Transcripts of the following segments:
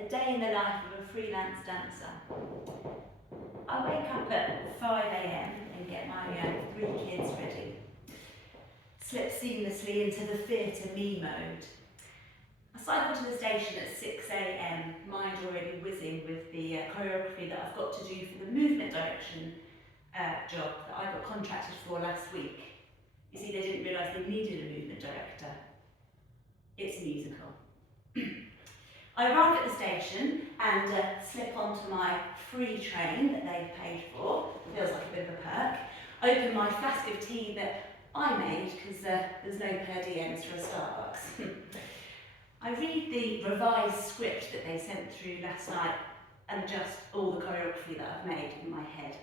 A day in the life of a freelance dancer. I wake up at 5 a.m. and get my 3 kids ready. Slip seamlessly into the theatre me mode. I cycle to the station at 6 a.m, mind already whizzing with the choreography that I've got to do for the movement direction job that I got contracted for last week. You see, they didn't realise they needed a movement director. It's a musical. I arrive at the station and slip onto my free train that they've paid for. Feels like a bit of a perk. Open my flask of tea that I made because there's no per diems for a Starbucks. I read the revised script that they sent through last night and adjust all the choreography that I've made in my head.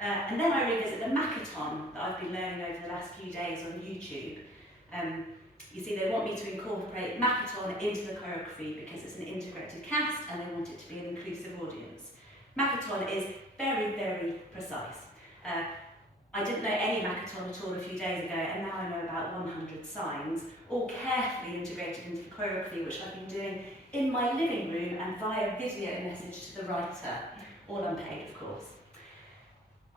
And then I revisit the Macathon that I've been learning over the last few days on YouTube. You see, they want me to incorporate Macathon into the choreography because it's an integrated cast and they want it to be an inclusive audience. Macathon is very, very precise. I didn't know any Macathon at all a few days ago, and now I know about 100 signs, all carefully integrated into the choreography, which I've been doing in my living room and via video message to the writer, all unpaid, of course.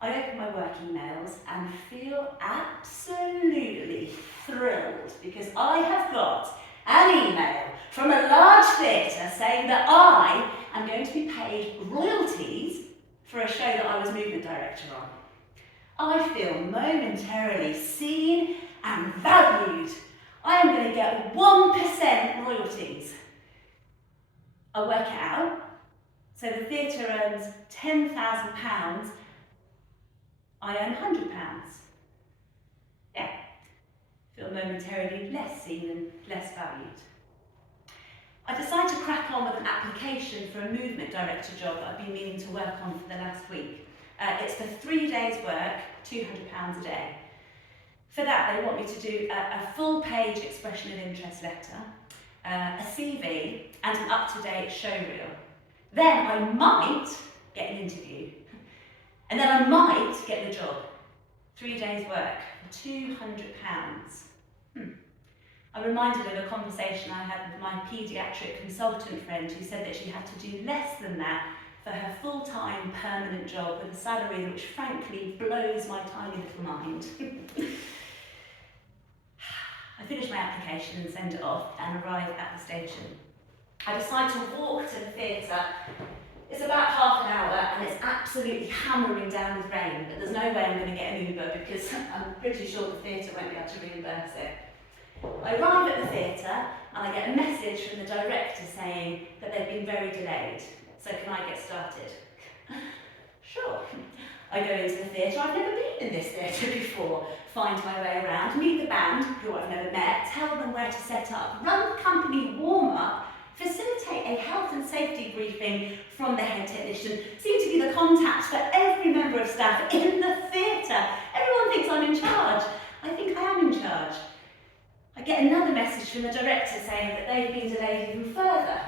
I open my work emails and feel absolutely thrilled because I have got an email from a large theatre saying that I am going to be paid royalties for a show that I was movement director on. I feel momentarily seen and valued. I am going to get 1% royalties. I work it out. So the theatre earns £10,000. I earn £100. Yeah, feel momentarily less seen and less valued. I decide to crack on with an application for a movement director job that I've been meaning to work on for the last week. It's for 3 days work, £200 a day. For that, they want me to do a full-page expression of interest letter, a CV, and an up-to-date show reel. Then I might get an interview. And then I might get the job. 3 days work for £200. I'm reminded of a conversation I had with my paediatric consultant friend who said that she had to do less than that for her full-time permanent job with a salary which frankly blows my tiny little mind. I finish my application and send it off and arrive at the station. I decide to walk to the theatre. It's about half an hour and it's absolutely hammering down with rain, but there's no way I'm going to get an Uber because I'm pretty sure the theatre won't be able to reimburse it. I arrive at the theatre and I get a message from the director saying that they've been very delayed, so can I get started? Sure. I go into the theatre. I've never been in this theatre before. Find my way around, meet the band, who I've never met, tell them where to set up, run the company warm-up, facilitate a health and safety briefing from the head technician, seem to be the contact for every member of staff in the theatre. Everyone thinks I'm in charge. I think I am in charge. I get another message from the director saying that they've been delayed even further.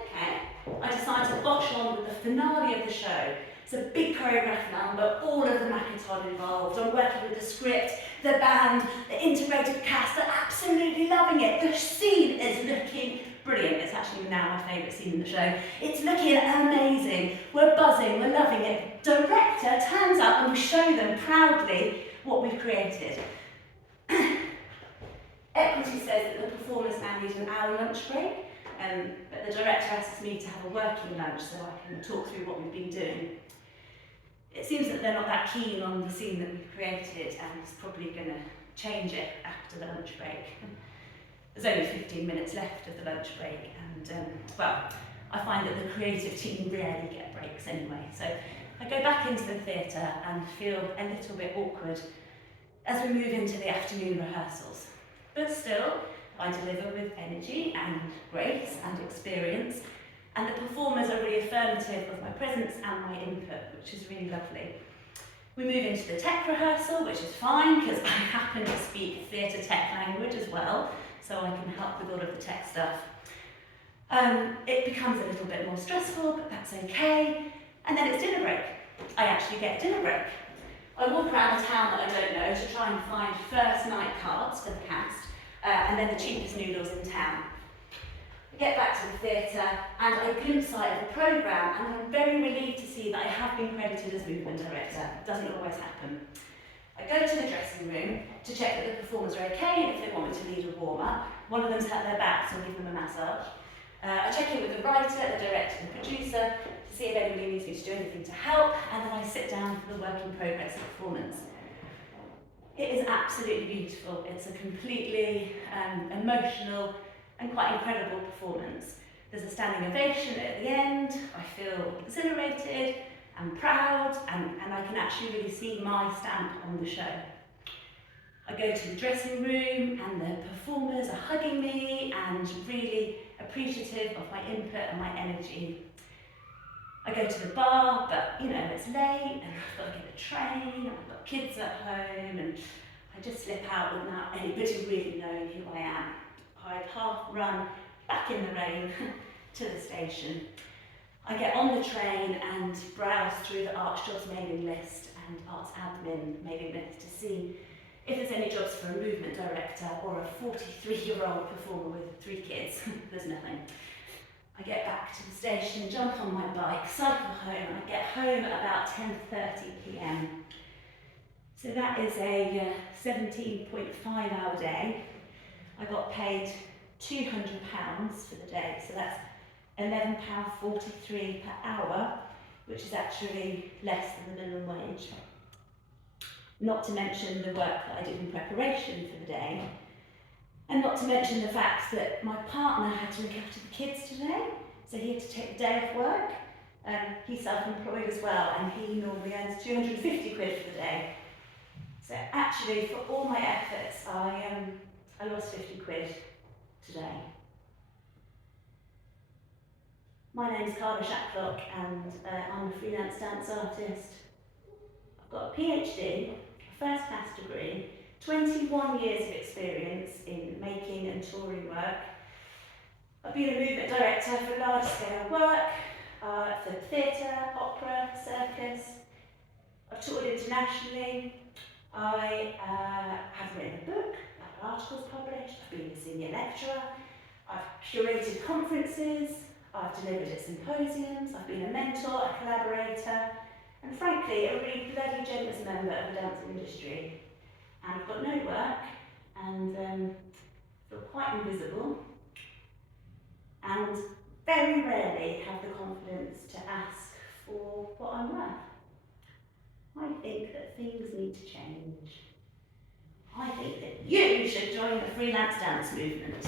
Okay, I decide to bosh on with the finale of the show. It's a big choreographed number, all of the Macathon involved. I'm working with the script, the band, the integrated cast. They're absolutely loving it. The scene is looking brilliant. It's actually now my favourite scene in the show. It's looking amazing. We're buzzing, we're loving it. Director turns up and we show them proudly what we've created. Equity says that the performers now need an hour lunch break, but the director asks me to have a working lunch so I can talk through what we've been doing. It seems that they're not that keen on the scene that we've created and it's probably going to change it after the lunch break. There's only 15 minutes left of the lunch break and, well, I find that the creative team rarely get breaks anyway. So I go back into the theatre and feel a little bit awkward as we move into the afternoon rehearsals. But still, I deliver with energy and grace and experience, and the performers are really affirmative of my presence and my input, which is really lovely. We move into the tech rehearsal, which is fine because I happen to speak theatre tech language as well, so I can help with all of the tech stuff. It becomes a little bit more stressful, but that's okay. And then it's dinner break. I actually get dinner break. I walk around a town that I don't know to try and find first night cards for the cast, and then the cheapest noodles in town. I get back to to the theatre and I glimpse sight of the programme, and I'm very relieved to see that I have been credited as movement director. It doesn't always happen. I go to the dressing room to check that the performers are okay and if they want me to lead a warm-up. One of them's hurt their back, so I'll give them a massage. I check in with the writer, the director and the producer to see if anybody needs me to do anything to help, and then I sit down for the work in progress performance. It is absolutely beautiful. It's a completely emotional and quite incredible performance. There's a standing ovation at the end. I feel exhilarated and proud, and I can actually really see my stamp on the show. I go to the dressing room and the performers are hugging me and really appreciative of my input and my energy. I go to the bar, but you know, it's late and I've got to get a train, and I've got kids at home, and I just slip out without anybody really knowing who I am. I'd half run back in the rain to the station. I get on the train and browse through the Arts Jobs mailing list and Arts Admin mailing list to see if there's any jobs for a movement director or a 43-year-old performer with 3 kids. There's nothing. I get back to the station, jump on my bike, cycle home, and I get home at about 10:30 p.m. So that is a 17.5-hour day. I got paid £200 for the day, so that's £11.43 per hour, which is actually less than the minimum wage. Not to mention the work that I did in preparation for the day, and not to mention the fact that my partner had to look after the kids today, so he had to take the day off work. He's self-employed as well, and he normally earns 250 quid for the day. So actually, for all my efforts, I lost 50 quid today. My name's Carla Shacklock, and I'm a freelance dance artist. I've got a PhD, a first class degree, 21 years of experience in making and touring work. I've been a movement director for large scale work, for theatre, opera, circus. I've toured internationally. I have written a book, I've had articles published, I've been a senior lecturer, I've curated conferences, I've delivered at symposiums, I've been a mentor, a collaborator, and frankly, a really bloody generous member of the dance industry. And I've got no work, and feel quite invisible, and very rarely have the confidence to ask for what I'm worth. I think that things need to change. I think that you should join the freelance dance movement.